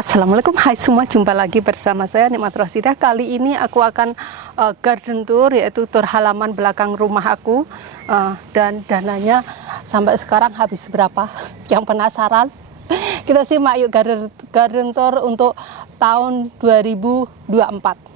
Assalamualaikum, hai semua, jumpa lagi bersama saya Nikmat Rosidah. Kali ini aku akan garden tour, yaitu tour halaman belakang rumah aku, dan dananya sampai sekarang habis berapa? Yang penasaran? Kita simak yuk garden tour untuk tahun 2024.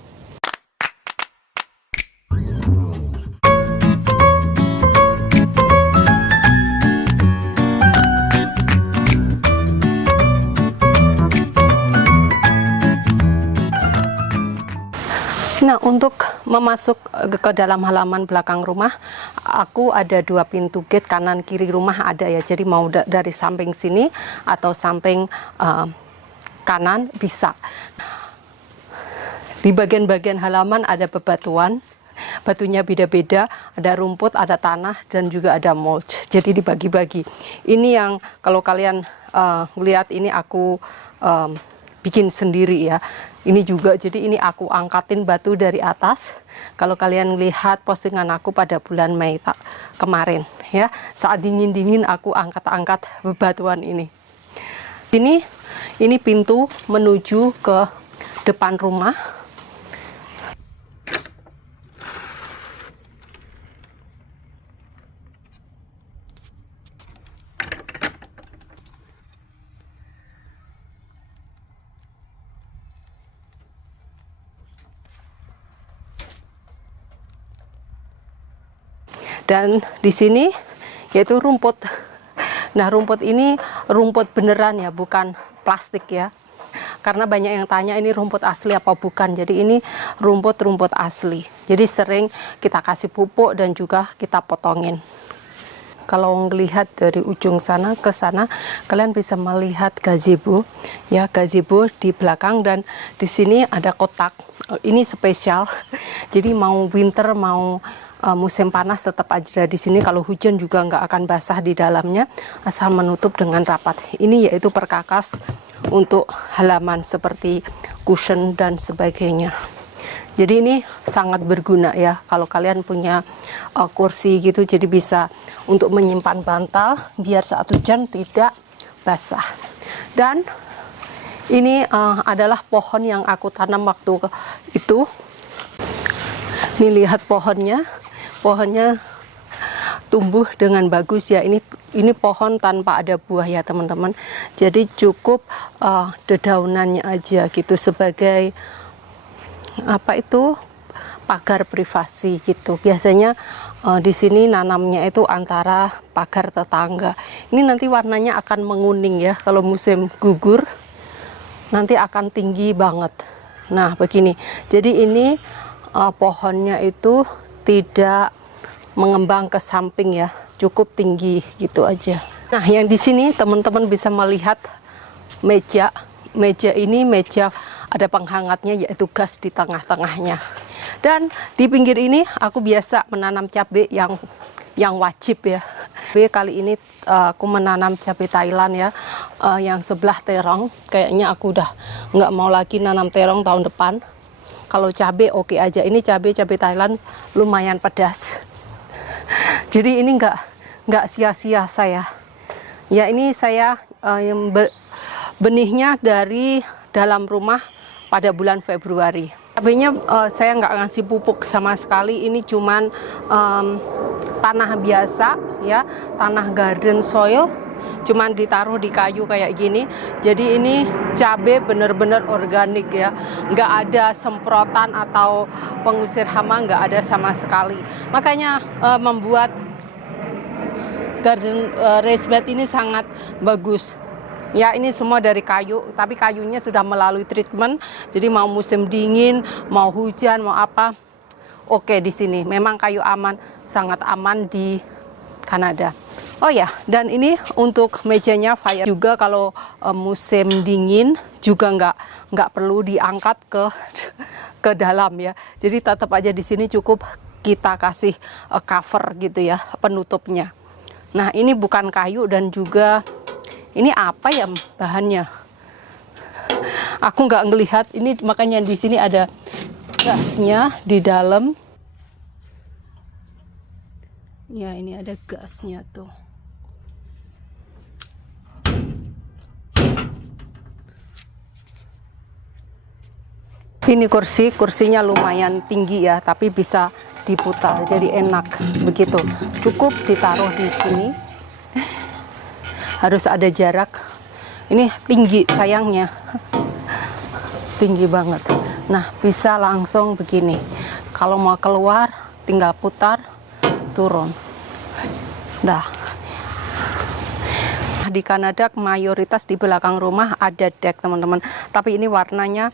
Nah, untuk memasuk ke dalam halaman belakang rumah, aku ada dua pintu gate, kanan kiri rumah ada ya. Jadi mau dari samping sini atau samping kanan bisa. Di bagian-bagian halaman ada bebatuan, batunya beda-beda, ada rumput, ada tanah, dan juga ada mulch. Jadi dibagi-bagi. Ini yang kalau kalian lihat ini aku bikin sendiri ya. Ini juga, jadi ini aku angkatin batu dari atas. Kalau kalian lihat postingan aku pada bulan Mei kemarin ya, saat dingin-dingin aku angkat-angkat bebatuan ini. Ini pintu menuju ke depan rumah. Dan di sini yaitu rumput. Nah, rumput ini rumput beneran ya, bukan plastik ya. Karena banyak yang tanya ini rumput asli apa bukan. Jadi ini rumput asli. Jadi sering kita kasih pupuk dan juga kita potongin. Kalau melihat dari ujung sana ke sana, kalian bisa melihat gazebo ya, gazebo di belakang, dan di sini ada kotak. Ini spesial. Jadi mau winter mau musim panas tetap aja di sini. Kalau hujan juga nggak akan basah di dalamnya, asal menutup dengan rapat. Ini yaitu perkakas untuk halaman seperti cushion dan sebagainya. Jadi ini sangat berguna ya kalau kalian punya kursi gitu, jadi bisa untuk menyimpan bantal biar saat hujan tidak basah. Dan ini adalah pohon yang aku tanam waktu itu. Ini lihat pohonnya tumbuh dengan bagus ya. Ini pohon tanpa ada buah ya teman-teman. Jadi cukup dedaunannya aja gitu sebagai apa itu, pagar privasi gitu. Biasanya di sini nanamnya itu antara pagar tetangga. Ini nanti warnanya akan menguning ya. Kalau musim gugur nanti akan tinggi banget. Nah begini. Jadi ini pohonnya itu tidak mengembang ke samping ya, cukup tinggi gitu aja. Nah, yang di sini teman-teman bisa melihat meja ini meja ada penghangatnya, yaitu gas di tengah-tengahnya. Dan di pinggir ini aku biasa menanam cabai yang wajib ya. Kali ini aku menanam cabai Thailand ya, yang sebelah terong. Kayaknya aku udah nggak mau lagi nanam terong tahun depan. Kalau cabai oke aja. Ini cabai Thailand lumayan pedas. Jadi ini nggak sia-sia saya. Ya ini saya benihnya dari dalam rumah pada bulan Februari. Cabainya saya nggak ngasih pupuk sama sekali. Ini cuman tanah biasa ya, tanah garden soil. Cuman ditaruh di kayu kayak gini. Jadi ini cabai bener-bener organik ya, nggak ada semprotan atau pengusir hama, nggak ada sama sekali. Makanya membuat garden raised bed ini sangat bagus ya. Ini semua dari kayu, tapi kayunya sudah melalui treatment. Jadi mau musim dingin, mau hujan, mau apa, oke di sini. Memang kayu aman, sangat aman di Kanada. Oh ya, dan ini untuk mejanya fire juga. Kalau musim dingin juga nggak perlu diangkat ke dalam ya. Jadi tetap aja di sini cukup kita kasih cover gitu ya, penutupnya. Nah ini bukan kayu, dan juga ini apa ya bahannya? Aku nggak ngelihat ini, makanya di sini ada gasnya di dalam. Ya ini ada gasnya tuh. Ini kursinya lumayan tinggi ya, tapi bisa diputar, jadi enak begitu. Cukup ditaruh di sini. Harus ada jarak. Ini tinggi sayangnya, tinggi banget. Nah, bisa langsung begini. Kalau mau keluar, tinggal putar, turun. Dah. Di Kanada mayoritas di belakang rumah ada deck, teman-teman. Tapi ini warnanya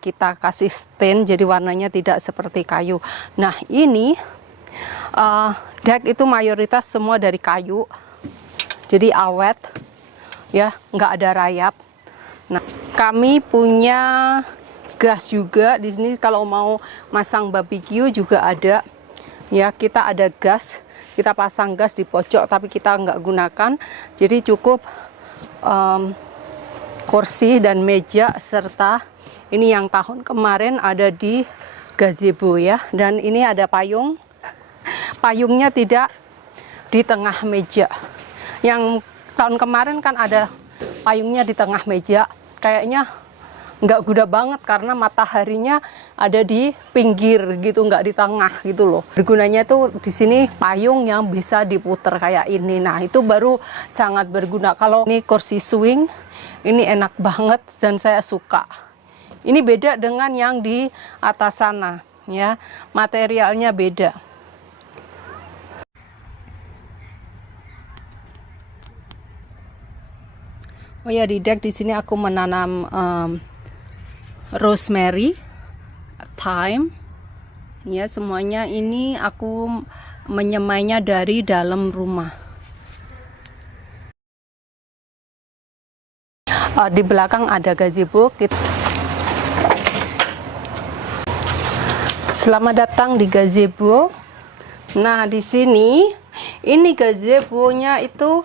kita kasih stain, jadi warnanya tidak seperti kayu. Nah, ini deck itu mayoritas semua dari kayu, jadi awet ya, nggak ada rayap. Nah, kami punya gas juga di sini. Kalau mau masang barbecue juga ada ya, kita ada gas, kita pasang gas di pojok tapi kita nggak gunakan. Jadi cukup kursi dan meja, serta ini yang tahun kemarin ada di gazebo ya. Dan ini ada payung, payungnya tidak di tengah meja. Yang tahun kemarin kan ada payungnya di tengah meja, kayaknya nggak guna banget karena mataharinya ada di pinggir gitu, nggak di tengah gitu loh. Bergunanya tuh di sini payung yang bisa diputer kayak ini. Nah, itu baru sangat berguna. Kalau ini kursi swing, ini enak banget dan saya suka. Ini beda dengan yang di atas sana ya, materialnya beda. Oh ya, di deck di sini aku menanam rosemary, thyme, ya semuanya ini aku menyemainya dari dalam rumah. Di belakang ada gazebo. Selamat datang di gazebo. Nah, di sini ini gazebonya itu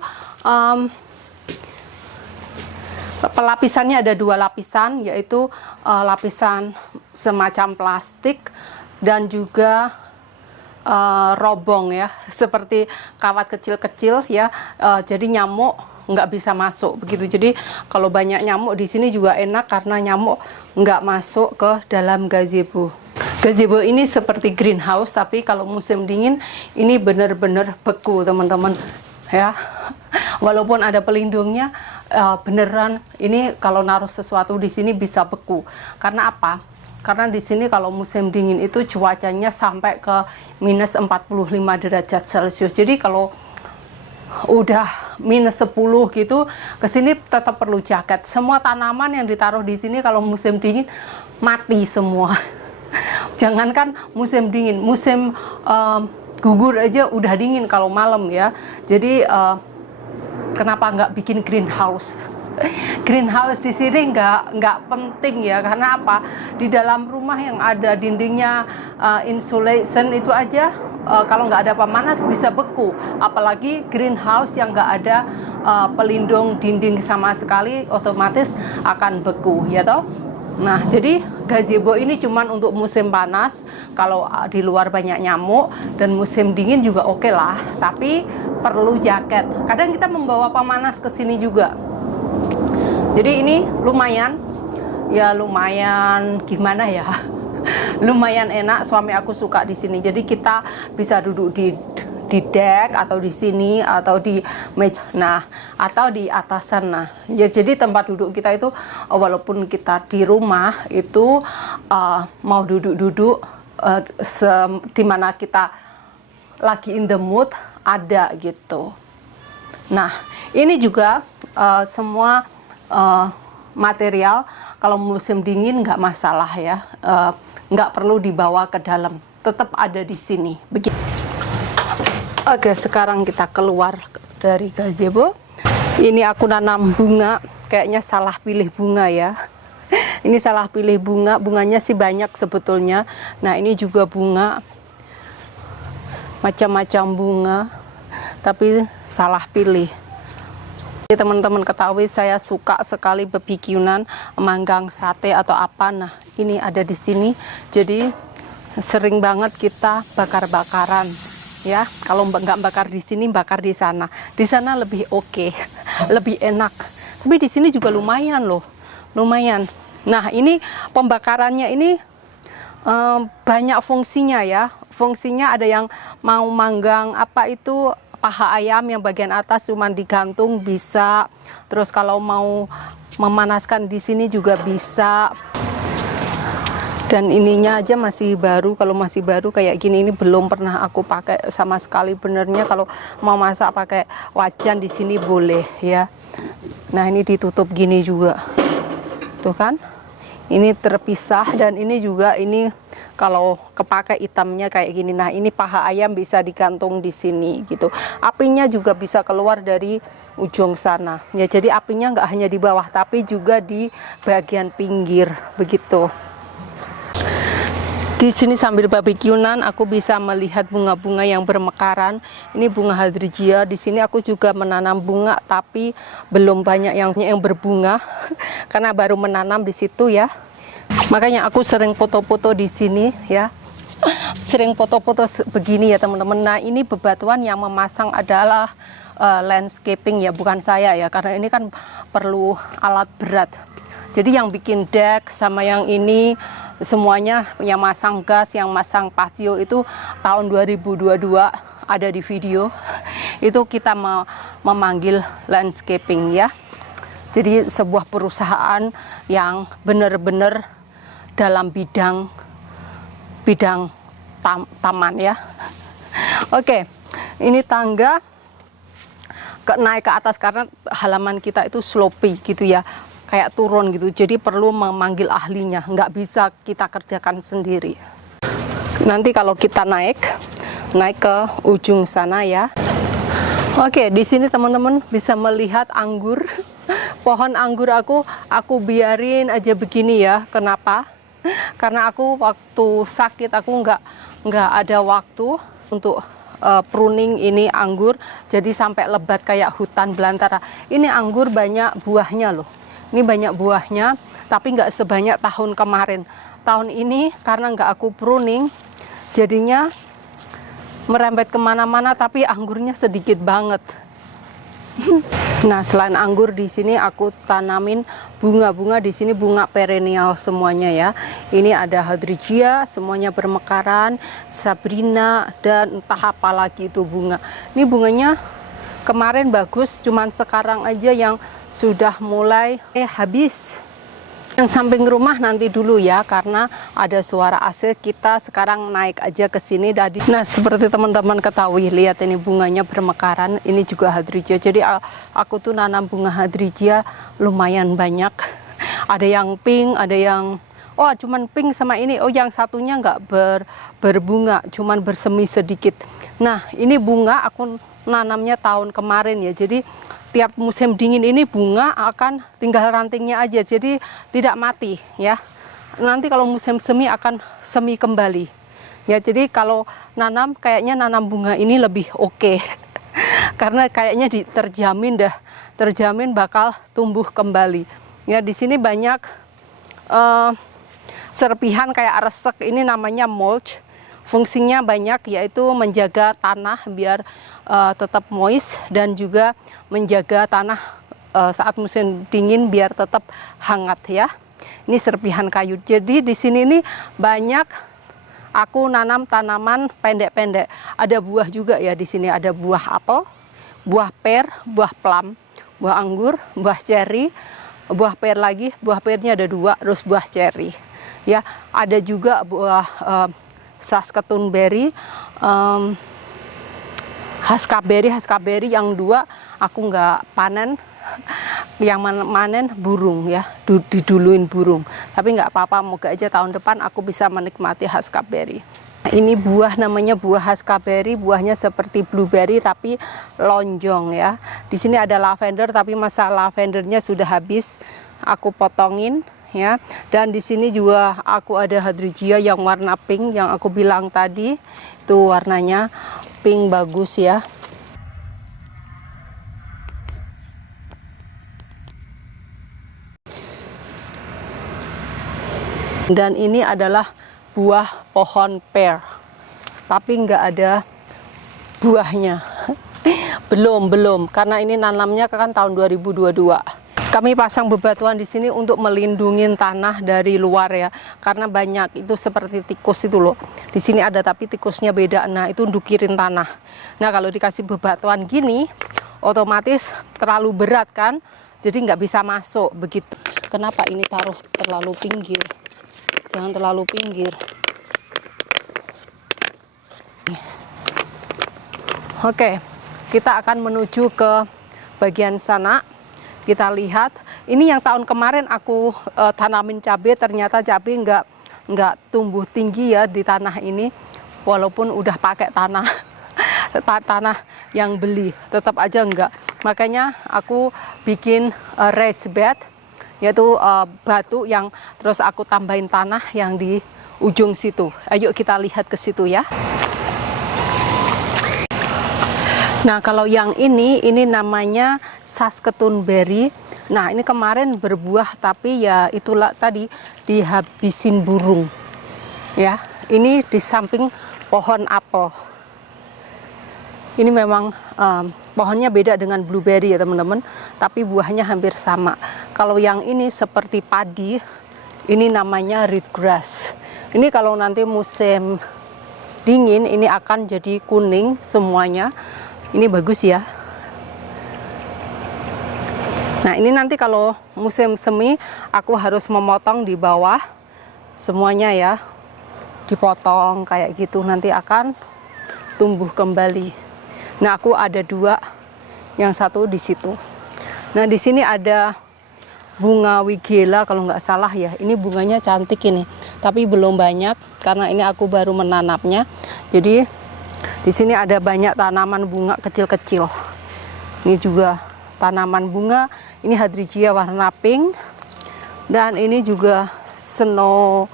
pelapisannya ada 2 lapisan, yaitu lapisan semacam plastik dan juga robong ya, seperti kawat kecil-kecil ya. Jadi nyamuk nggak bisa masuk begitu. Jadi kalau banyak nyamuk di sini juga enak karena nyamuk nggak masuk ke dalam gazebo. Gazebo ini seperti greenhouse, tapi kalau musim dingin ini benar-benar beku, teman-teman ya. Walaupun ada pelindungnya, beneran ini kalau naruh sesuatu di sini bisa beku. Karena apa? Karena di sini kalau musim dingin itu cuacanya sampai ke minus 45 derajat Celcius. Jadi kalau udah minus 10 gitu, ke sini tetap perlu jaket. Semua tanaman yang ditaruh di sini kalau musim dingin mati semua. Jangankan musim dingin, musim gugur aja udah dingin kalau malam ya. Jadi kenapa nggak bikin greenhouse? Greenhouse di sini nggak penting ya, karena apa? Di dalam rumah yang ada dindingnya insulation itu aja, kalau nggak ada pemanas bisa beku. Apalagi greenhouse yang nggak ada pelindung dinding sama sekali, otomatis akan beku ya toh. Nah, jadi gazebo ini cuman untuk musim panas, kalau di luar banyak nyamuk, dan musim dingin juga oke lah, tapi perlu jaket. Kadang kita membawa pemanas ke sini juga. Jadi ini lumayan, ya lumayan gimana ya, lumayan enak. Suami aku suka di sini. Jadi kita bisa duduk di deck atau di sini atau di meja, nah atau di atas sana ya. Jadi tempat duduk kita itu walaupun kita di rumah itu mau duduk-duduk di mana kita lagi in the mood ada gitu. Nah, ini juga semua material kalau musim dingin nggak masalah ya, nggak perlu dibawa ke dalam, tetap ada di sini begitu. Oke, sekarang kita keluar dari gazebo. Ini aku nanam bunga, kayaknya salah pilih bunga ya. Ini salah pilih bunga, bunganya sih banyak sebetulnya. Nah, ini juga bunga, macam-macam bunga, tapi salah pilih. Teman-teman ketahui saya suka sekali barbekyuan, manggang sate atau apa. Nah, ini ada di sini. Jadi sering banget kita bakar-bakaran. Ya, kalau nggak bakar di sini, bakar di sana. Di sana lebih oke, lebih enak. Tapi di sini juga lumayan loh, lumayan. Nah, ini pembakarannya ini banyak fungsinya ya. Fungsinya ada yang mau manggang apa itu paha ayam yang bagian atas cuman digantung bisa. Terus kalau mau memanaskan di sini juga bisa. Dan ininya aja masih baru, kalau masih baru kayak gini ini belum pernah aku pakai sama sekali. Benernya kalau mau masak pakai wajan di sini boleh ya. Nah, ini ditutup gini juga. Tuh kan? Ini terpisah dan ini juga ini kalau kepake hitamnya kayak gini. Nah, ini paha ayam bisa digantung di sini gitu. Apinya juga bisa keluar dari ujung sana. Ya, jadi apinya nggak hanya di bawah tapi juga di bagian pinggir begitu. Di sini sambil barbekyunan aku bisa melihat bunga-bunga yang bermekaran. Ini bunga hadrijia. Di sini aku juga menanam bunga tapi belum banyak yang berbunga karena baru menanam di situ ya. Makanya aku sering foto-foto di sini ya. Sering foto-foto begini ya teman-teman. Nah, ini bebatuan yang memasang adalah landscaping ya, bukan saya ya, karena ini kan perlu alat berat. Jadi yang bikin deck sama yang ini semuanya, yang masang gas, yang masang patio itu tahun 2022 ada di video. Itu kita memanggil landscaping ya. Jadi sebuah perusahaan yang benar-benar dalam bidang taman ya. Oke, ini tangga naik ke atas karena halaman kita itu slopey gitu ya, kayak turun gitu, jadi perlu memanggil ahlinya, nggak bisa kita kerjakan sendiri. Nanti kalau kita naik ke ujung sana ya. Oke, di sini teman-teman bisa melihat anggur. Pohon anggur aku biarin aja begini ya. Kenapa? Karena aku waktu sakit aku nggak ada waktu untuk pruning ini anggur, jadi sampai lebat kayak hutan belantara. Ini anggur banyak buahnya loh. Ini banyak buahnya, tapi nggak sebanyak tahun kemarin. Tahun ini karena nggak aku pruning, jadinya merembet kemana-mana, tapi anggurnya sedikit banget. Nah, selain anggur di sini aku tanamin bunga-bunga. Di sini bunga perennial semuanya ya. Ini ada hadrijia, semuanya bermekaran, sabrina, dan entah apa lagi itu bunga. Ini bunganya kemarin bagus, cuman sekarang aja yang sudah mulai habis. Yang samping rumah nanti dulu ya, karena ada suara AC. Kita sekarang naik aja ke sini. Nah, seperti teman-teman ketahui, lihat ini bunganya bermekaran. Ini juga hadrijia. Jadi aku tuh nanam bunga hadrijia lumayan banyak. Ada yang pink, ada yang cuman pink sama ini. Yang satunya nggak berbunga, cuman bersemi sedikit. Nah, ini bunga aku nanamnya tahun kemarin ya. Jadi tiap musim dingin ini bunga akan tinggal rantingnya aja, jadi tidak mati ya. Nanti kalau musim semi akan semi kembali ya. Jadi kalau nanam kayaknya nanam bunga ini lebih oke. Karena kayaknya terjamin bakal tumbuh kembali ya. Di sini banyak serpihan kayak resek, ini namanya mulch. Fungsinya banyak, yaitu menjaga tanah biar tetap moist dan juga menjaga tanah saat musim dingin biar tetap hangat ya. Ini serpihan kayu. Jadi di sini ini banyak aku nanam tanaman pendek-pendek. Ada buah juga ya di sini, ada buah apel, buah per, buah plum, buah anggur, buah ceri, buah per lagi. Buah pernya ada 2, terus buah ceri. Ya, ada juga buah Saskatoon berry, Haskellberry yang 2 aku nggak panen, yang manen burung ya, diduluin burung. Tapi nggak apa-apa, moga aja tahun depan aku bisa menikmati Haskellberry. Ini buah namanya buah Haskellberry, buahnya seperti blueberry tapi lonjong ya. Di sini ada lavender tapi masa lavendernya sudah habis, aku potongin. Ya, dan di sini juga aku ada hadrijia yang warna pink yang aku bilang tadi, itu warnanya pink bagus ya. Dan ini adalah buah pohon pear, tapi nggak ada buahnya. belum, karena ini nanamnya kan tahun 2022. Kami pasang bebatuan di sini untuk melindungi tanah dari luar ya, karena banyak itu seperti tikus itu loh. Di sini ada tapi tikusnya beda. Nah itu dukirin tanah. Nah kalau dikasih bebatuan gini, otomatis terlalu berat kan, jadi nggak bisa masuk begitu. Kenapa ini taruh terlalu pinggir? Jangan terlalu pinggir. Oke, kita akan menuju ke bagian sana. Kita lihat, ini yang tahun kemarin aku tanamin cabai, ternyata cabai nggak tumbuh tinggi ya di tanah ini, walaupun udah pakai tanah tanah yang beli, tetap aja enggak. Makanya aku bikin raised bed, yaitu batu yang terus aku tambahin tanah yang di ujung situ. Ayo kita lihat ke situ ya. Nah kalau yang ini namanya Saskatoon berry. Nah ini kemarin berbuah, tapi ya itulah tadi dihabisin burung ya. Ini di samping pohon apel. Ini memang pohonnya beda dengan blueberry ya teman-teman, tapi buahnya hampir sama. Kalau yang ini seperti padi, ini namanya reed grass. Ini kalau nanti musim dingin ini akan jadi kuning semuanya. Ini bagus ya. Nah ini nanti kalau musim semi aku harus memotong di bawah semuanya ya, dipotong kayak gitu, nanti akan tumbuh kembali. Nah aku ada dua, yang satu di situ. Nah di sini ada bunga wigela kalau nggak salah ya. Ini bunganya cantik ini, tapi belum banyak karena ini aku baru menanamnya. Jadi di sini ada banyak tanaman bunga kecil-kecil. Ini juga tanaman bunga. Ini hadrijia warna pink. Dan ini juga snow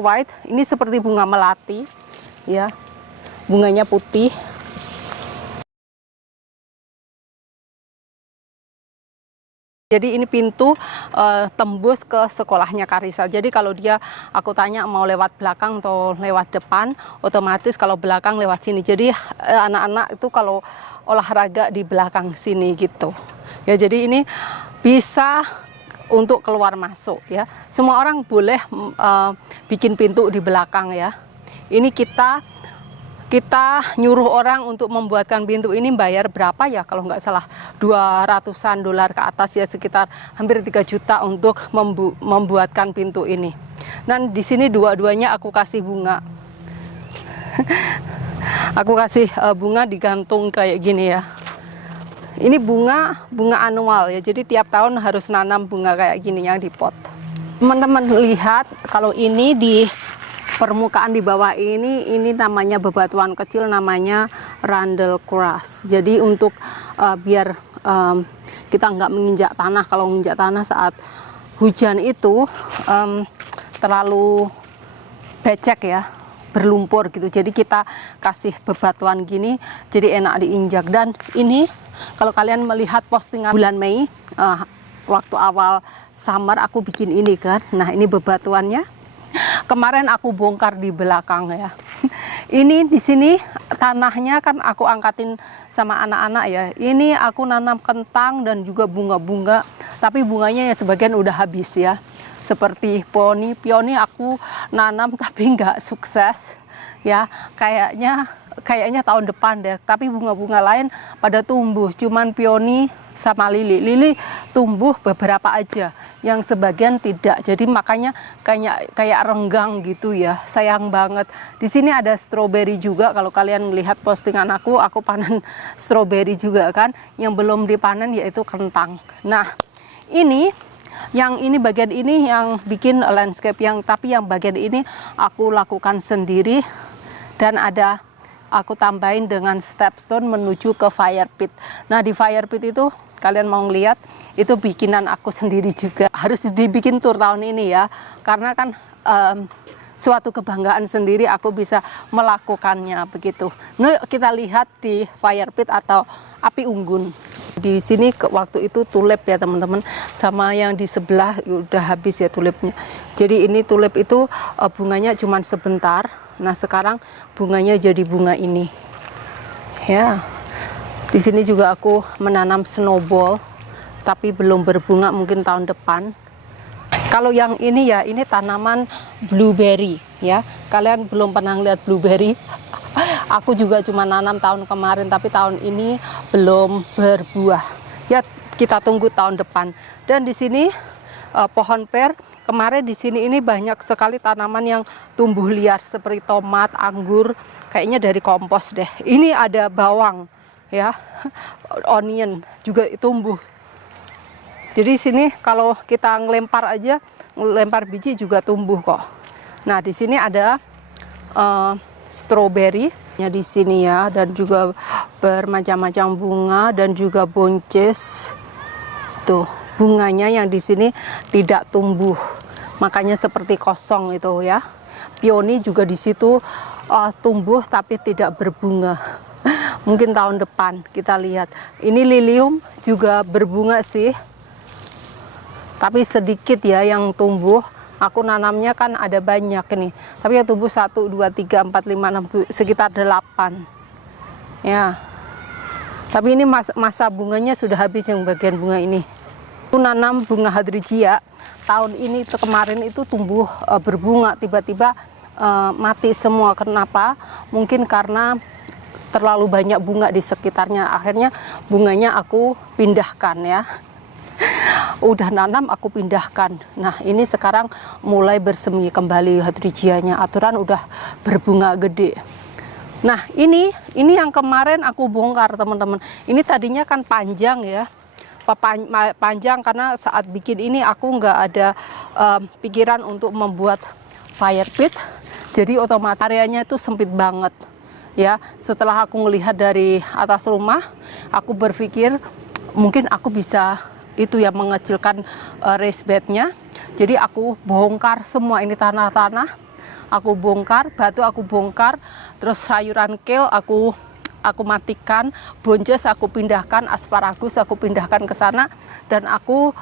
white. Ini seperti bunga melati, ya. Bunganya putih. Jadi ini pintu tembus ke sekolahnya Karissa. Jadi kalau dia, aku tanya mau lewat belakang atau lewat depan, otomatis kalau belakang lewat sini. Jadi anak-anak itu kalau olahraga di belakang sini gitu. Ya jadi ini bisa untuk keluar masuk ya. Semua orang boleh bikin pintu di belakang ya. Ini kita nyuruh orang untuk membuatkan pintu ini bayar berapa ya, kalau nggak salah $200 ke atas ya, sekitar hampir 3 juta untuk membuatkan pintu ini. Dan di sini dua-duanya aku kasih bunga. Aku kasih bunga digantung kayak gini ya. Ini bunga anual ya, jadi tiap tahun harus nanam bunga kayak gini yang di pot. Teman-teman lihat kalau ini di permukaan di bawah ini namanya bebatuan kecil, namanya randall grass. Jadi untuk biar kita nggak menginjak tanah. Kalau menginjak tanah saat hujan itu terlalu becek ya, berlumpur gitu. Jadi kita kasih bebatuan gini, jadi enak diinjak. Dan ini kalau kalian melihat postingan bulan Mei, waktu awal summer aku bikin ini kan. Nah ini bebatuannya. Kemarin aku bongkar di belakang ya. Ini di sini tanahnya kan aku angkatin sama anak-anak ya. Ini aku nanam kentang dan juga bunga-bunga. Tapi bunganya ya sebagian udah habis ya. Seperti peony aku nanam tapi nggak sukses ya. Kayaknya tahun depan deh. Tapi bunga-bunga lain pada tumbuh. Cuman peony sama lili tumbuh beberapa aja, yang sebagian tidak. Jadi makanya kayak renggang gitu ya, sayang banget. Di sini ada stroberi juga. Kalau kalian melihat postingan aku panen stroberi juga kan. Yang belum dipanen yaitu kentang. Nah ini bagian ini yang bikin landscape, tapi yang bagian ini aku lakukan sendiri. Dan aku tambahin dengan stepstone menuju ke fire pit. Nah di fire pit itu kalian mau ngeliat, itu bikinan aku sendiri juga. Harus dibikin tur tahun ini ya, karena kan suatu kebanggaan sendiri aku bisa melakukannya begitu. Nah kita lihat di fire pit atau api unggun. Di sini waktu itu tulip ya teman-teman, sama yang di sebelah udah habis ya tulipnya. Jadi ini tulip itu bunganya cuma sebentar. Nah sekarang bunganya jadi bunga ini ya. Di sini juga aku menanam snowball tapi belum berbunga, mungkin tahun depan. Kalau yang ini ya, ini tanaman blueberry ya. Kalian belum pernah lihat blueberry. Aku juga cuma nanam tahun kemarin, tapi tahun ini belum berbuah. Ya, kita tunggu tahun depan. Dan di sini pohon per, kemarin di sini ini banyak sekali tanaman yang tumbuh liar seperti tomat, anggur, kayaknya dari kompos deh. Ini ada bawang ya, onion juga tumbuh. Jadi sini kalau kita ngelempar aja, ngelempar biji juga tumbuh kok. Nah, di sini ada strawberry ya di sini ya, dan juga bermacam-macam bunga dan juga bunches. Tuh, bunganya yang di sini tidak tumbuh. Makanya seperti kosong itu ya. Peony juga di situ tumbuh tapi tidak berbunga. Mungkin tahun depan kita lihat. Ini lilium juga berbunga sih, tapi sedikit ya yang tumbuh. Aku nanamnya kan ada banyak nih, tapi yang tumbuh 1, 2, 3, 4, 5, 6, sekitar 8 ya. Tapi ini masa bunganya sudah habis yang bagian bunga ini. Aku nanam bunga hadrijia tahun ini, kemarin itu tumbuh berbunga, tiba-tiba mati semua. Kenapa? Mungkin karena terlalu banyak bunga di sekitarnya. Akhirnya bunganya aku pindahkan ya. Udah nanam aku pindahkan. Nah, ini sekarang mulai bersemi kembali hadrijianya. Aturan udah berbunga gede. Nah, ini yang kemarin aku bongkar teman-teman. Ini tadinya kan panjang ya. Panjang karena saat bikin ini aku nggak ada pikiran untuk membuat fire pit. Jadi otomatis areanya itu sempit banget ya. Setelah aku melihat dari atas rumah, aku berpikir mungkin aku bisa itu ya mengecilkan raised bednya. Jadi aku bongkar semua ini tanah-tanah, aku bongkar, batu aku bongkar, terus sayuran kale aku matikan, bunches aku pindahkan, asparagus aku pindahkan ke sana, dan aku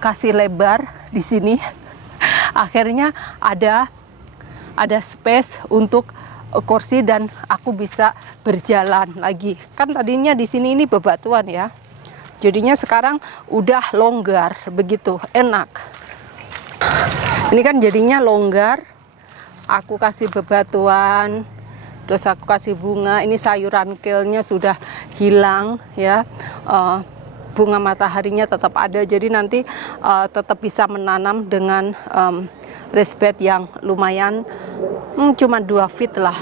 kasih lebar di sini. Akhirnya ada space untuk kursi dan aku bisa berjalan lagi. Kan tadinya di sini ini bebatuan ya. Jadinya sekarang udah longgar, begitu enak. Ini kan jadinya longgar. Aku kasih bebatuan, terus aku kasih bunga. Ini sayuran kale-nya sudah hilang ya. Bunga mataharinya tetap ada. Jadi nanti tetap bisa menanam dengan raised bed yang lumayan, cuma 2 feet lah.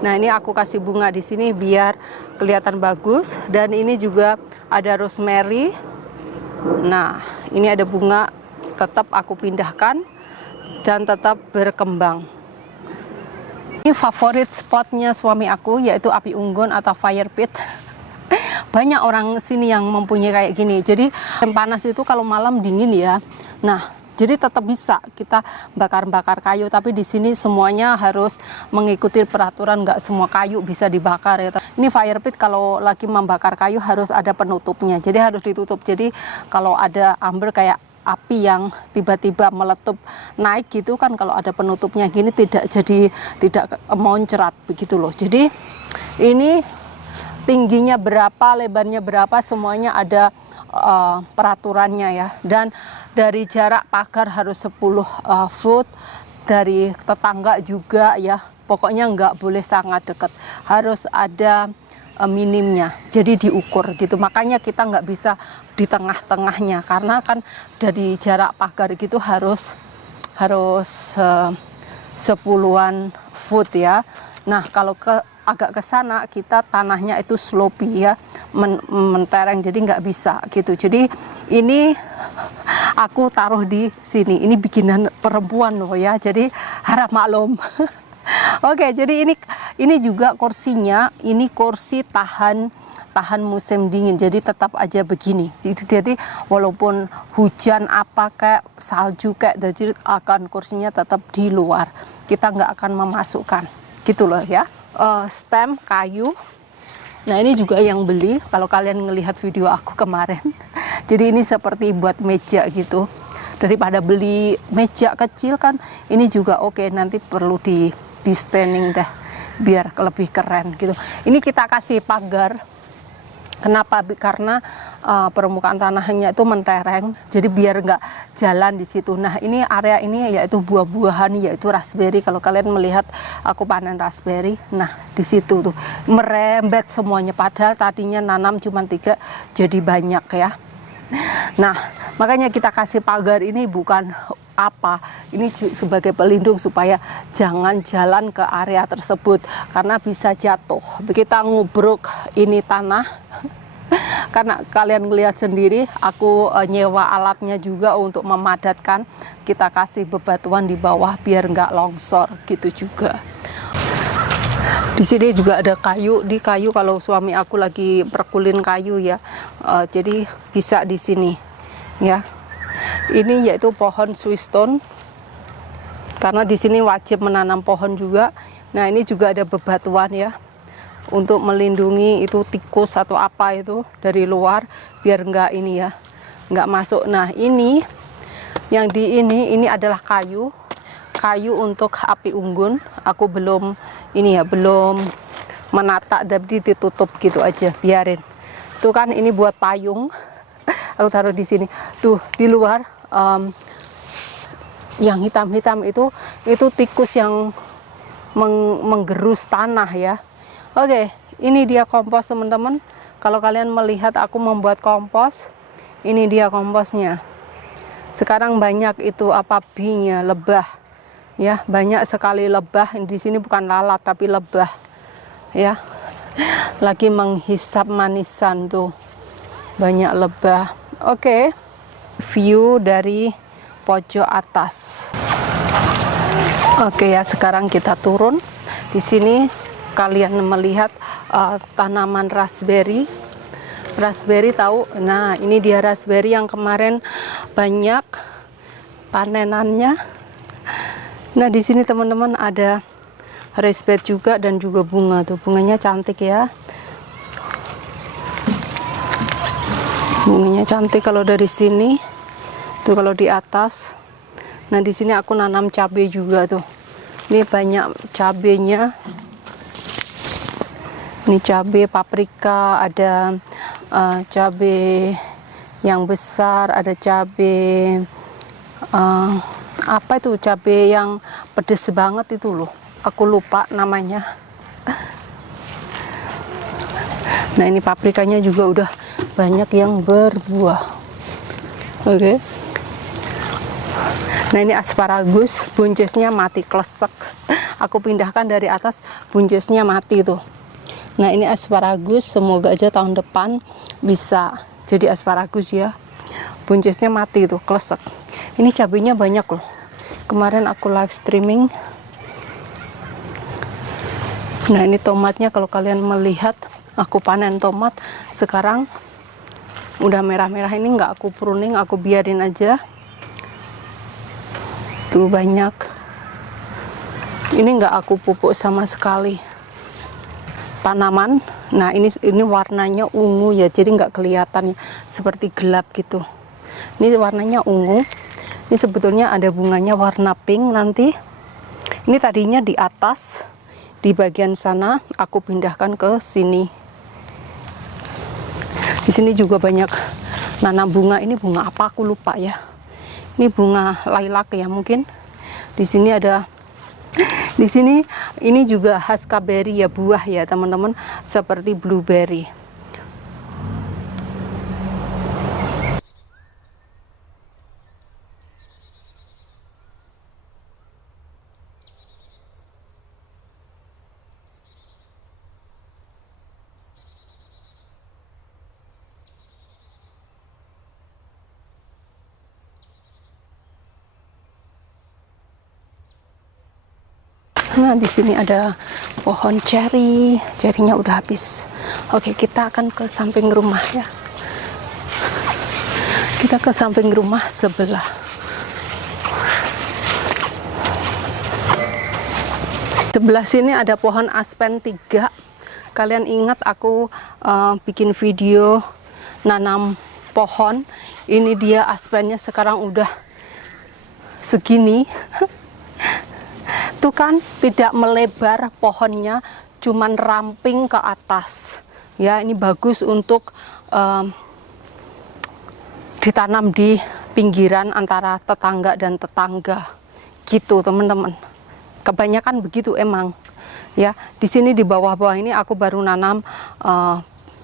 Nah, ini aku kasih bunga di sini biar kelihatan bagus, dan ini juga ada rosemary. Nah, ini ada bunga, tetap aku pindahkan dan tetap berkembang. Ini favorit spotnya suami aku, yaitu api unggun atau fire pit. Banyak orang sini yang mempunyai kayak gini. Jadi yang panas itu kalau malam dingin ya. Nah, jadi tetap bisa kita bakar-bakar kayu, tapi di sini semuanya harus mengikuti peraturan, nggak semua kayu bisa dibakar ya. Ini fire pit kalau lagi membakar kayu harus ada penutupnya, jadi harus ditutup. Jadi kalau ada amber kayak api yang tiba-tiba meletup naik gitu kan, kalau ada penutupnya gini tidak moncrat begitu loh. Jadi ini tingginya berapa, lebarnya berapa, semuanya ada peraturannya ya. Dan dari jarak pagar harus 10 foot, dari tetangga juga ya. Pokoknya nggak boleh sangat dekat, harus ada minimnya, jadi diukur gitu. Makanya kita nggak bisa di tengah-tengahnya, karena kan dari jarak pagar gitu harus 10-an foot ya. Nah, kalau agak ke sana kita tanahnya itu slopey ya, mentereng, jadi nggak bisa gitu. Jadi ini aku taruh di sini, ini bikinan perempuan loh ya, jadi harap maklum. Oke, jadi ini juga kursinya, ini kursi tahan musim dingin, jadi tetap aja begini. Jadi walaupun hujan apa kayak salju kayak, jadi akan kursinya tetap di luar, kita nggak akan memasukkan gitu loh ya. Stem kayu. Nah, ini juga yang beli, kalau kalian ngelihat video aku kemarin. Jadi ini seperti buat meja gitu. Daripada beli meja kecil kan, ini juga oke, nanti perlu di standing deh biar lebih keren gitu. Ini kita kasih pagar Kenapa? Karena permukaan tanahnya itu mentereng, jadi biar nggak jalan di situ. Nah, ini area ini yaitu buah-buahan, yaitu raspberry. Kalau kalian melihat aku panen raspberry, nah di situ tuh merembet semuanya. Padahal tadinya nanam cuma 3, jadi banyak ya. Nah, makanya kita kasih pagar ini bukan apa, ini sebagai pelindung supaya jangan jalan ke area tersebut karena bisa jatuh. Kita ngubruk ini tanah karena kalian lihat sendiri, aku nyewa alatnya juga untuk memadatkan. Kita kasih bebatuan di bawah biar nggak longsor gitu juga. Di sini juga ada kayu. Di kayu kalau suami aku lagi perkulin kayu ya, jadi bisa di sini ya. Ini yaitu pohon Swiss stone, karena di sini wajib menanam pohon juga. Nah, ini juga ada bebatuan ya, untuk melindungi itu tikus atau apa itu dari luar, biar enggak ini ya, enggak masuk. Nah, ini yang di ini adalah kayu untuk api unggun. Aku belum ini ya, belum menata, tapi ditutup gitu aja, biarin. Tuh kan ini buat payung. Aku taruh di sini. Tuh di luar yang hitam-hitam itu tikus yang menggerus tanah ya. Oke, ini dia kompos teman-teman. Kalau kalian melihat aku membuat kompos, ini dia komposnya. Sekarang banyak itu apa bee-nya, lebah. Ya, banyak sekali lebah. Di sini bukan lalat tapi lebah. Ya. Lagi menghisap manisan tuh. Banyak lebah. Oke. View dari pojok atas. Oke ya, sekarang kita turun. Di sini kalian melihat tanaman raspberry. Raspberry tahu? Nah, ini dia raspberry yang kemarin banyak panenannya. Nah, di sini teman-teman ada raspberry juga dan juga bunga tuh. Bunganya cantik ya. Bunganya cantik kalau dari sini. Tuh kalau di atas. Nah, di sini aku nanam cabai juga tuh. Ini banyak cabenya. Ini cabai paprika, ada cabai yang besar, ada cabai apa itu, cabai yang pedes banget itu loh. Aku lupa namanya. Nah, ini paprikanya juga udah banyak yang berbuah. Oke. Nah, ini asparagus, buncesnya mati klesek. Aku pindahkan dari atas, buncesnya mati tuh. Nah, ini asparagus, semoga aja tahun depan bisa jadi asparagus ya. Buncesnya mati tuh, klesek. Ini cabenya banyak loh. Kemarin aku live streaming. Nah, ini tomatnya kalau kalian melihat, aku panen tomat. Sekarang udah merah-merah, ini nggak aku pruning, aku biarin aja. Tuh banyak. Ini nggak aku pupuk sama sekali. Tanaman. Nah, ini warnanya ungu ya, jadi nggak kelihatan seperti gelap gitu. Ini warnanya ungu. Ini sebetulnya ada bunganya warna pink nanti. Ini tadinya di atas, di bagian sana, aku pindahkan ke sini. Di sini juga banyak nanam bunga. Ini bunga apa aku lupa ya. Ini bunga lilac ya mungkin. Di sini ada, di sini ini juga huskberry ya, buah ya teman-teman, seperti blueberry. Nah, di sini ada pohon ceri, cerinya udah habis. Oke, kita akan ke samping rumah ya. Kita ke samping rumah sebelah. Sebelah sini ada pohon aspen 3. Kalian ingat aku bikin video nanam pohon. Ini dia aspennya sekarang udah segini. Tuh kan tidak melebar pohonnya, cuman ramping ke atas. ya. Ini bagus untuk ditanam di pinggiran antara tetangga dan tetangga gitu teman-teman. Kebanyakan begitu emang ya. Di sini di bawah-bawah ini aku baru nanam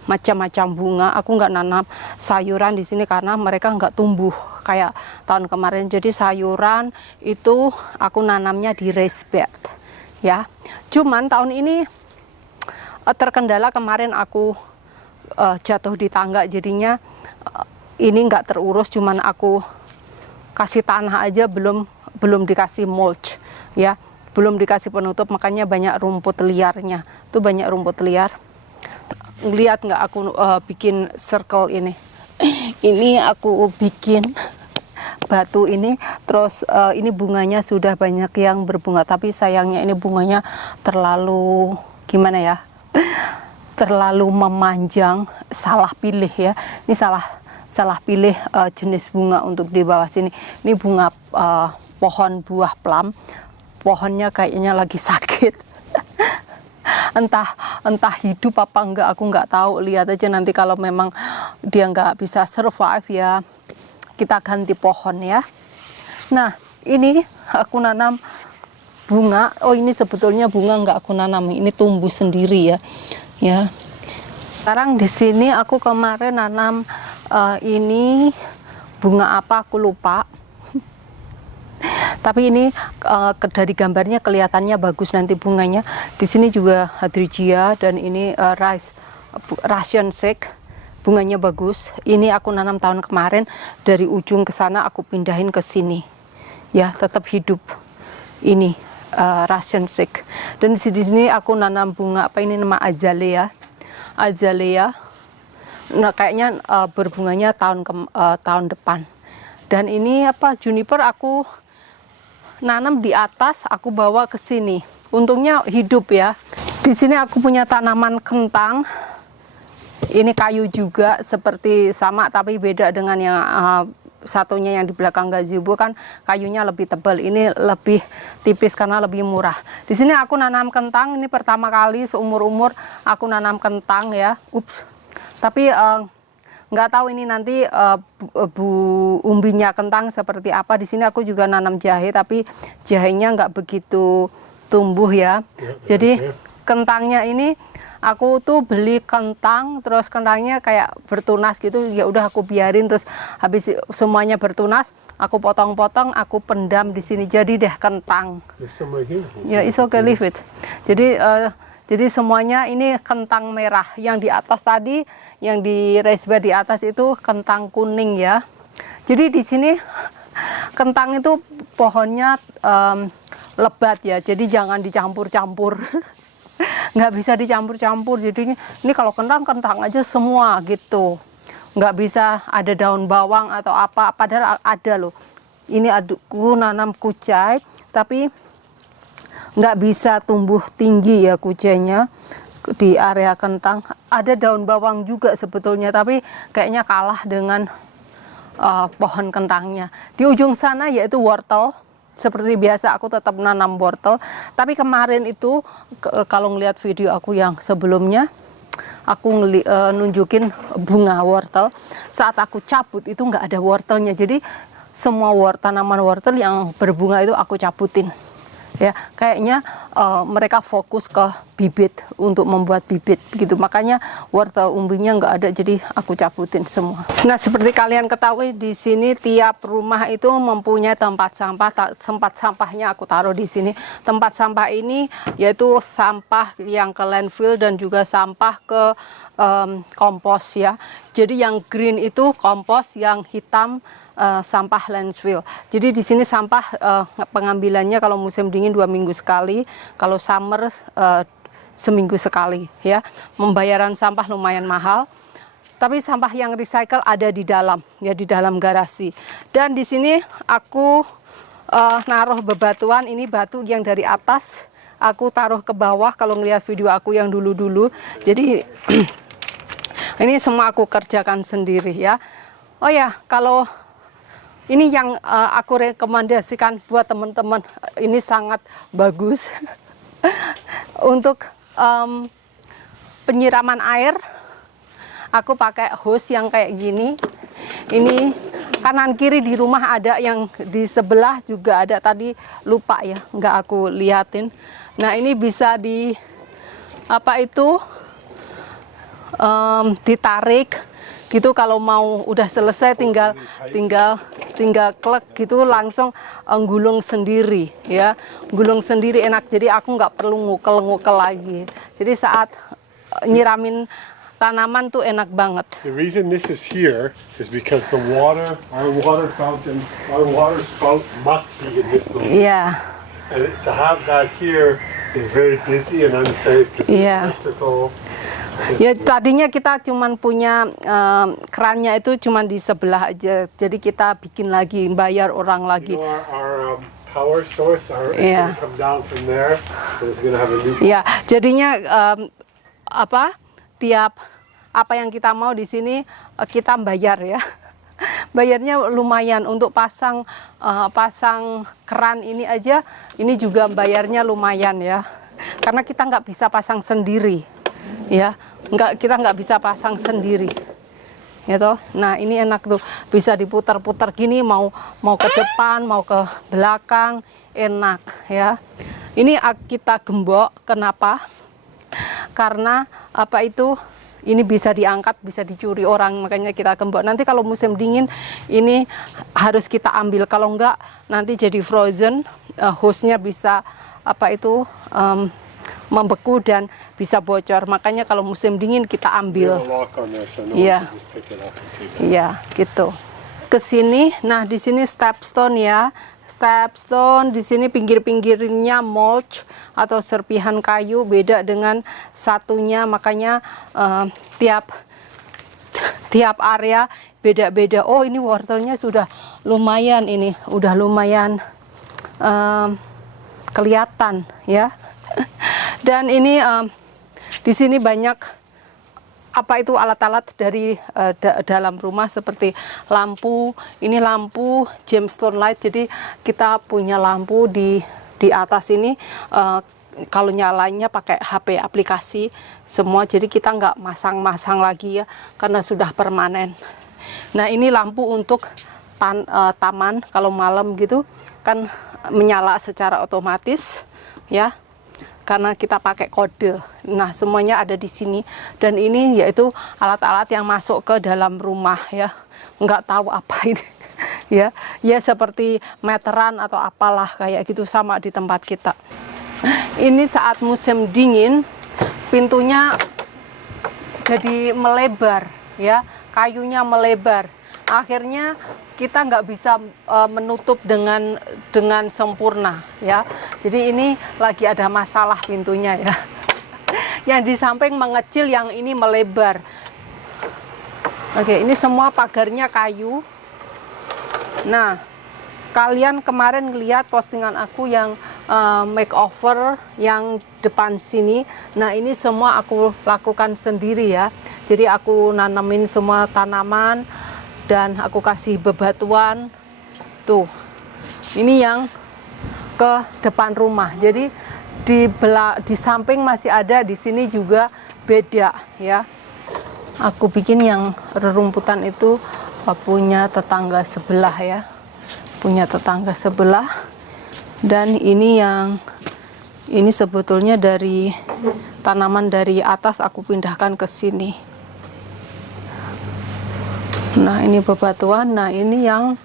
macam-macam bunga. Aku nggak nanam sayuran di sini karena mereka nggak tumbuh kayak tahun kemarin. Jadi sayuran itu aku nanamnya di raised bed ya. Cuman tahun ini terkendala, kemarin aku jatuh di tangga, jadinya ini nggak terurus, cuman aku kasih tanah aja, belum dikasih mulch ya, belum dikasih penutup, makanya banyak rumput liarnya. Tuh banyak rumput liar. Lihat nggak aku bikin circle ini. Ini aku bikin batu ini, terus ini bunganya sudah banyak yang berbunga, tapi sayangnya ini bunganya terlalu gimana ya, terlalu memanjang, salah pilih ya. Ini salah pilih jenis bunga untuk di bawah sini. Ini bunga pohon buah plum. Pohonnya kayaknya lagi sakit. entah hidup apa enggak, aku nggak tahu. Lihat aja nanti kalau memang dia nggak bisa survive ya, kita ganti pohon ya. Nah, ini aku nanam bunga. Oh, ini sebetulnya bunga nggak aku nanam, ini tumbuh sendiri ya. Ya. Sekarang di sini aku kemarin nanam ini bunga apa aku lupa. Tapi ini dari gambarnya kelihatannya bagus nanti bunganya. Di sini juga hydrangea dan ini Russian shake. Bunganya bagus. Ini aku nanam tahun kemarin, dari ujung ke sana aku pindahin ke sini. Ya, tetap hidup. Ini Russian shake. Dan di sini aku nanam bunga apa ini, nama azalea. Azalea. Nah, kayaknya berbunganya tahun depan. Dan ini apa, juniper aku nanam di atas, aku bawa ke sini. Untungnya hidup ya. Di sini aku punya tanaman kentang. Ini kayu juga, seperti sama tapi beda dengan yang satunya yang di belakang gazebo, kan kayunya lebih tebal. Ini lebih tipis karena lebih murah. Di sini aku nanam kentang. Ini pertama kali seumur-umur aku nanam kentang ya. Ups. Tapi nggak tahu ini nanti umbinya kentang seperti apa. Di sini aku juga nanam jahe, tapi jahenya nggak begitu tumbuh ya. Jadi kentangnya ini aku tuh beli kentang, terus kentangnya kayak bertunas gitu. Ya udah aku biarin, terus habis semuanya bertunas, aku potong-potong, aku pendam di sini. Jadi deh kentang. Ya, it's okay, leave it. Jadi semuanya ini kentang merah. Yang di atas tadi, yang di raised bed di atas itu kentang kuning ya. Jadi di sini kentang itu pohonnya lebat ya. Jadi jangan dicampur-campur. Nggak bisa dicampur-campur. Jadi ini kalau kentang aja semua gitu. Nggak bisa ada daun bawang atau apa. Padahal ada loh. Ini aku nanam kucai, tapi nggak bisa tumbuh tinggi ya kucainya di area kentang. Ada daun bawang juga sebetulnya, tapi kayaknya kalah dengan pohon kentangnya. Di ujung sana yaitu wortel. Seperti biasa aku tetap nanam wortel. Tapi kemarin itu kalau ngelihat video aku yang sebelumnya, aku nunjukin bunga wortel. Saat aku cabut itu nggak ada wortelnya. Jadi semua tanaman wortel yang berbunga itu aku cabutin. Ya, kayaknya mereka fokus ke bibit, untuk membuat bibit gitu. Makanya wortel umbinya nggak ada, jadi aku cabutin semua. Nah, seperti kalian ketahui, di sini tiap rumah itu mempunyai tempat sampah. Tempat sampahnya aku taruh di sini. Tempat sampah ini yaitu sampah yang ke landfill dan juga sampah ke kompos ya. Jadi yang green itu kompos, yang hitam sampah landfill. Jadi di sini sampah pengambilannya kalau musim dingin 2 minggu sekali, kalau summer seminggu sekali ya. Pembayaran sampah lumayan mahal. Tapi sampah yang recycle ada di dalam ya, di dalam garasi. Dan di sini aku naruh bebatuan. Ini batu yang dari atas aku taruh ke bawah kalau ngelihat video aku yang dulu-dulu. Jadi ini semua aku kerjakan sendiri ya. Oh ya, kalau ini yang aku rekomendasikan buat teman-teman, ini sangat bagus untuk penyiraman air aku pakai hose yang kayak gini. Ini kanan kiri di rumah ada, yang di sebelah juga ada, tadi lupa ya, nggak aku liatin. Nah ini bisa di apa itu ditarik gitu, kalau mau udah selesai tinggal klek gitu, langsung gulung sendiri ya, gulung sendiri enak. Jadi aku nggak perlu ngukel lagi. Jadi saat nyiramin tanaman tuh enak banget. The reason this is here is because the water, our water fountain, our water spout must be in this location. Iya. And to have that here is very busy and unsafe because Yeah. electrical. Ya tadinya kita cuman punya kerannya itu cuman di sebelah aja, jadi kita bikin lagi, bayar orang lagi. You know, our power source, it's Yeah. going to come down from there, and it's going to have a new. Ya jadinya tiap apa yang kita mau di sini kita bayar ya. Bayarnya lumayan untuk pasang keran ini aja, ini juga bayarnya lumayan ya, karena kita nggak bisa pasang sendiri ya, kita nggak bisa pasang sendiri ya toh. Nah ini enak tuh, bisa diputar-putar gini, mau ke depan mau ke belakang, enak ya. Ini kita gembok, kenapa? Karena apa itu, ini bisa diangkat, bisa dicuri orang, makanya kita gembok. Nanti kalau musim dingin ini harus kita ambil, kalau enggak nanti jadi frozen, hose-nya bisa apa itu membeku dan bisa bocor. Makanya kalau musim dingin kita ambil. Iya, iya gitu. Ke sini, nah di sini stepstone ya. Stepstone di sini pinggir-pinggirnya mulch atau serpihan kayu, beda dengan satunya, makanya tiap area beda-beda. Oh ini wortelnya sudah lumayan, ini udah lumayan kelihatan ya. Dan ini di sini banyak apa itu alat-alat dari dalam rumah seperti lampu. Ini lampu gemstone light, jadi kita punya lampu di atas ini, kalau nyalanya pakai HP aplikasi semua, jadi kita nggak masang-masang lagi ya, karena sudah permanen. Nah ini lampu untuk taman, kalau malam gitu kan menyala secara otomatis ya, karena kita pakai kode. Nah semuanya ada di sini, dan ini yaitu alat-alat yang masuk ke dalam rumah ya, nggak tahu apa ini ya seperti meteran atau apalah kayak gitu, sama di tempat kita. Ini saat musim dingin pintunya jadi melebar ya, kayunya melebar, akhirnya kita nggak bisa menutup dengan sempurna ya. Jadi ini lagi ada masalah pintunya ya. Yang di samping mengecil, yang ini melebar. Oke, ini semua pagarnya kayu. Nah, kalian kemarin lihat postingan aku yang makeover yang depan sini. Nah, ini semua aku lakukan sendiri ya. Jadi aku nanamin semua tanaman dan aku kasih bebatuan. Tuh, ini yang ke depan rumah. Jadi di samping masih ada, di sini juga beda ya. Aku bikin yang rerumputan itu punya tetangga sebelah ya, punya tetangga sebelah. Dan ini ini sebetulnya dari tanaman dari atas aku pindahkan ke sini. Nah ini bebatuan, nah ini yang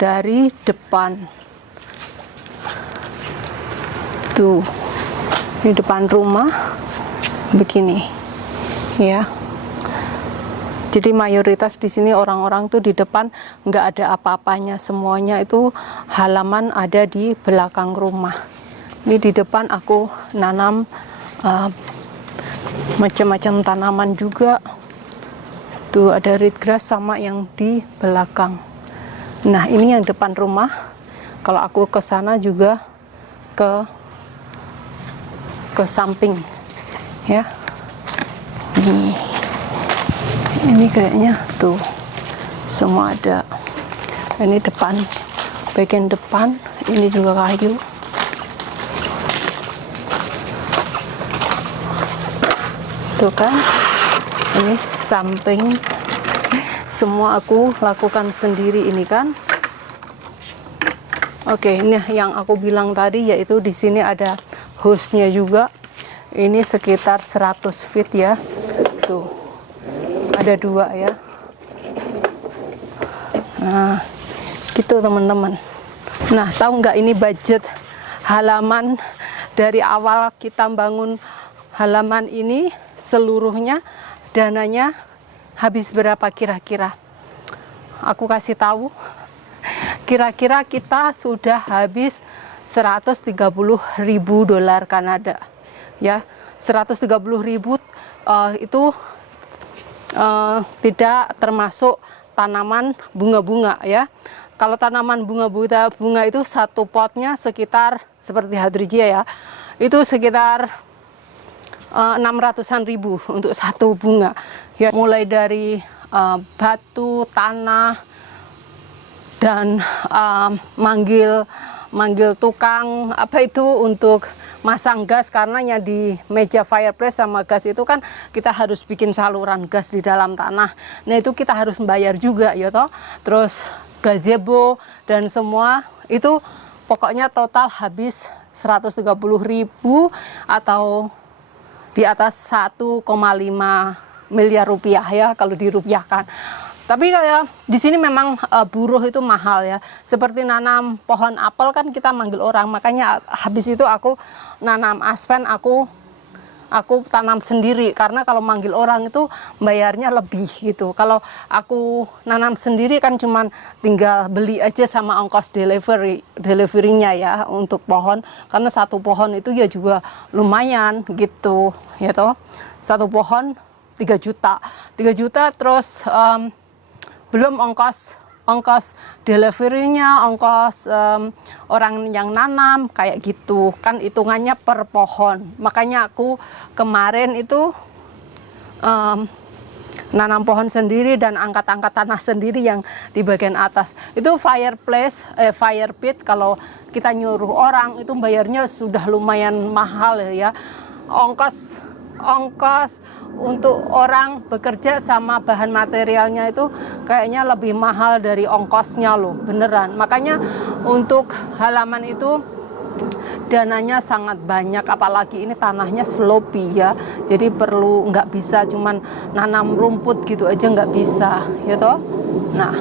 dari depan. Tuh, di depan rumah begini ya. Jadi mayoritas di sini orang-orang tuh di depan nggak ada apa-apanya, semuanya itu halaman ada di belakang rumah. Ini di depan aku nanam macam-macam tanaman juga. Tuh ada reed grass sama yang di belakang. Nah ini yang depan rumah. Kalau aku ke sana juga ke samping ya. Ini kayaknya tuh semua ada. Ini depan, bagian depan ini juga kayu. Tuh kan, ini samping. Semua aku lakukan sendiri ini kan. Oke, ini yang aku bilang tadi, yaitu di sini ada hose-nya juga. Ini sekitar 100 feet ya. Tuh, ada 2 ya. Nah, gitu teman-teman. Nah, tahu nggak ini budget halaman dari awal kita bangun halaman ini seluruhnya dananya habis berapa kira-kira? Aku kasih tahu. Kira-kira kita sudah habis 130.000 dolar Kanada. Ya, 130.000 itu tidak termasuk tanaman bunga-bunga ya. Kalau tanaman bunga itu satu potnya sekitar seperti hydrangea ya, itu sekitar 600-an ribu untuk satu bunga. Ya, mulai dari batu, tanah, dan manggil tukang apa itu untuk masang gas, karena ya di meja fireplace sama gas itu kan kita harus bikin saluran gas di dalam tanah. Nah itu kita harus membayar juga ya toh. Terus gazebo dan semua itu pokoknya total habis 130.000 atau di atas 1,5 miliar rupiah ya kalau dirupiahkan. Tapi kayak di sini memang buruh itu mahal ya. Seperti nanam pohon apel kan kita manggil orang. Makanya habis itu aku nanam aspen, aku tanam sendiri, karena kalau manggil orang itu bayarnya lebih gitu. Kalau aku nanam sendiri kan cuman tinggal beli aja sama ongkos deliverynya ya untuk pohon. Karena satu pohon itu ya juga lumayan gitu ya toh. Satu pohon 3 juta. 3 juta terus belum ongkos deliverynya, ongkos orang yang nanam kayak gitu kan, hitungannya per pohon. Makanya aku kemarin itu nanam pohon sendiri dan angkat-angkat tanah sendiri yang di bagian atas. Itu fire pit kalau kita nyuruh orang itu bayarnya sudah lumayan mahal ya. Ongkos untuk orang bekerja sama bahan materialnya itu kayaknya lebih mahal dari ongkosnya loh, beneran. Makanya untuk halaman itu dananya sangat banyak, apalagi ini tanahnya slopey ya, jadi perlu, nggak bisa cuman nanam rumput gitu aja, nggak bisa ya toh. Nah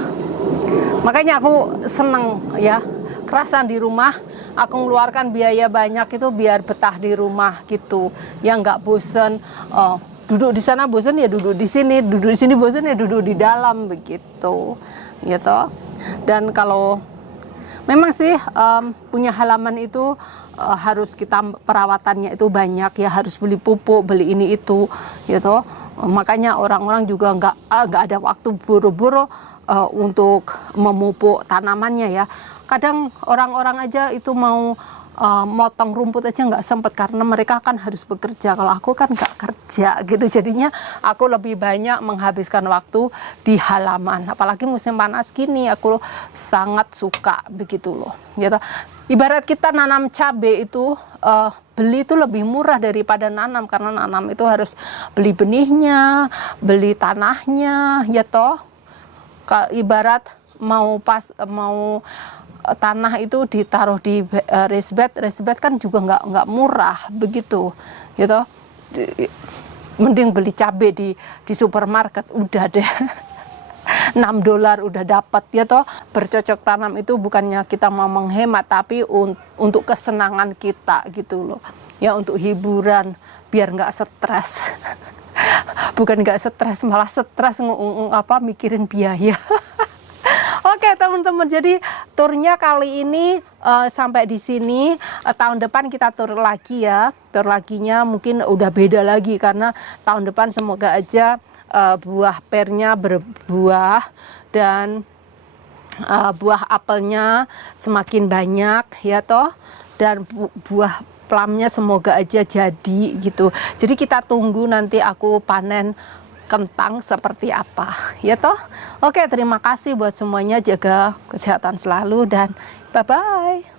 makanya aku seneng ya, kerasan di rumah, aku mengeluarkan biaya banyak itu biar betah di rumah gitu, yang nggak bosen. Duduk di sana bosan ya duduk di sini bosan ya duduk di dalam begitu gitu. Dan kalau memang sih punya halaman itu harus kita perawatannya itu banyak ya, harus beli pupuk, beli ini itu gitu. Makanya orang-orang juga nggak ada waktu buru-buru untuk memupuk tanamannya ya. Kadang orang-orang aja itu mau motong rumput aja nggak sempet, karena mereka kan harus bekerja. Kalau aku kan nggak kerja gitu, jadinya aku lebih banyak menghabiskan waktu di halaman. Apalagi musim panas gini, aku sangat suka begitu loh gitu. Ibarat kita nanam cabai itu beli itu lebih murah daripada nanam, karena nanam itu harus beli benihnya, beli tanahnya ya toh. Ibarat mau tanah itu ditaruh di raised bed kan juga nggak murah begitu gitu. Mending beli cabai di supermarket udah deh. $6 udah dapat ya toh. Bercocok tanam itu bukannya kita mau menghemat, tapi untuk kesenangan kita gitu loh ya, untuk hiburan biar nggak stres. Bukan nggak stres, malah stres mikirin biaya. Oke teman-teman, jadi turnya kali ini sampai di sini. Tahun depan kita tur lagi ya. Tur laginya mungkin udah beda lagi, karena tahun depan semoga aja buah pernya berbuah dan buah apelnya semakin banyak ya toh, dan buah plumnya semoga aja jadi gitu. Jadi kita tunggu nanti aku panen kentang seperti apa ya toh. Oke, terima kasih buat semuanya, jaga kesehatan selalu dan bye bye.